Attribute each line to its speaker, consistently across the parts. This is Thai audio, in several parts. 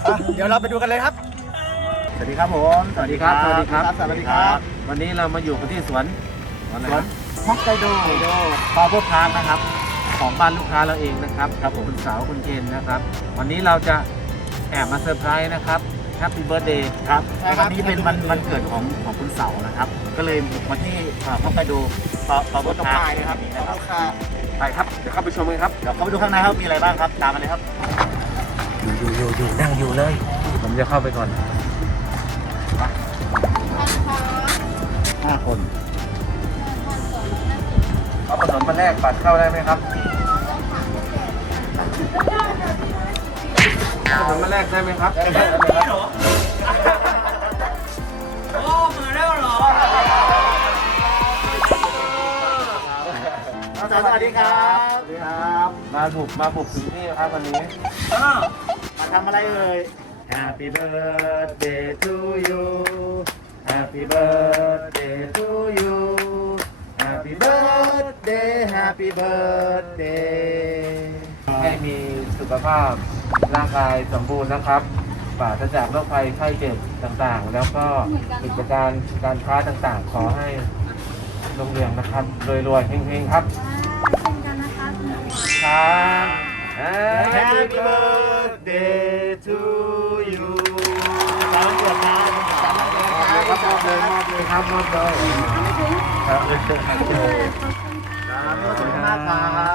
Speaker 1: เดี๋ยวเราไปดูกันเลยครับสวัสดีครับผม
Speaker 2: สวัสดีครับ
Speaker 1: สวัสดีครับ
Speaker 2: วันนี้เรามาอยู่กันที่สวน
Speaker 1: สวนฮอกไกโด
Speaker 2: ฟาร์มพาร์คนะครับของบ้านลูกค้าเราเองนะครับครับผมคุณสาวคุณเคนนะครับวันนี้เราจะแอบมาเซอร์ไพรส์นะครับแฮปปี้เบิร์ธเดย์ครับ
Speaker 1: วันนี้เป็นวันเกิดของคุณเสานะครับก็เลยบุกมาที่ฮอกไกโดฟาร์มพาร์คนะครับ
Speaker 2: ไปครับเดี๋ยวเข้าไปชมกันครับ
Speaker 1: เดี๋ยวเข้าไปดูข้างในครับมีอะไรบ้างครับตามมาเลยครับอยู่นั่งอยู่เลย
Speaker 2: ผมจะเข้าไปก่อน
Speaker 1: 5 คน
Speaker 2: เอาขนมมาแลกบัตรเข้าได้ไหมครับขนมมาแลกได้ไหมครับได้ไหมครับ
Speaker 1: สวัสดีครับสวัสดีครับ
Speaker 2: มาบุกถึงที่ครับวันนี้
Speaker 1: มาทำอะไรเอ่ย
Speaker 2: Happy birthday to you Happy birthday to you Happy
Speaker 1: Happy birthday
Speaker 2: ให้มีสุขภาพร่างกายสมบูรณ์นะครับปราศจากโรคภัยไข้เจ็บต่างๆ แล้วก็กิจการค้าต่างๆ ขอให้รุ่งเรืองนะครับรวยๆเฮงๆครับ
Speaker 3: เช่นกันนะคะคุณหมอ
Speaker 2: ครับ
Speaker 1: Happy birthday to you ตามเกิดมา
Speaker 2: ครับมอบเลยครับมอบเลย
Speaker 3: ไม่ถึง
Speaker 2: ครับ
Speaker 3: ขอบคุณค่ะ
Speaker 1: ขอบคุณมากครับ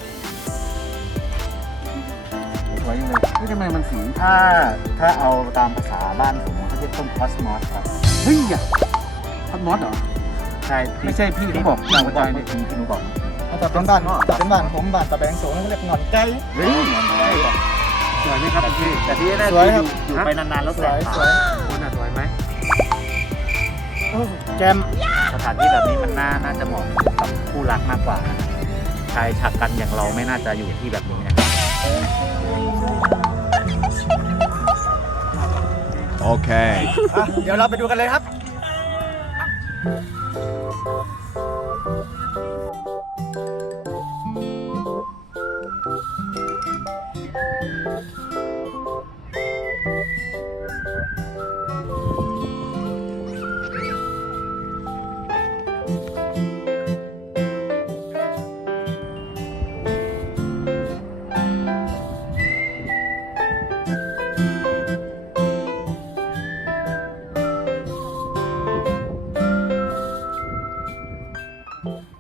Speaker 2: สวยจังเลยนี่ทำไมมันสี
Speaker 1: ถ้าเอาตามภาษาบ้านผมเขาเรียกต้นคอสมอสครับ
Speaker 2: เฮ้ยอะพัดมอสเหรอ
Speaker 1: ใช่
Speaker 2: ไม่ใช่พี่เขาบอก
Speaker 1: ที่หนูบอกเมื่อกี้ที่หนูบอก
Speaker 4: แต่เป็นบ้านผมบ้านตะแบงโสงเรียกหนอนไก่
Speaker 1: เฮ้ย
Speaker 2: สวยไหมครับพี่
Speaker 1: แต่ที่แน่
Speaker 4: สวยครับ
Speaker 1: อยู่ไปนานๆแล้ว
Speaker 4: ส
Speaker 1: แส
Speaker 4: ว
Speaker 1: บ
Speaker 4: ย
Speaker 1: ตา
Speaker 4: สวย
Speaker 2: คุณน่ะสวยไหม
Speaker 4: แจม
Speaker 1: สถานที่แบบนี้มันน่าจะเหมาะกับคู่รักมากกว่านะครับชายฉักกันอย่างเราไม่น่าจะอยู่ที่แบบนี้นะครับ
Speaker 5: Okay.
Speaker 1: เดี๋ยวเราไปดูกันเลยครับ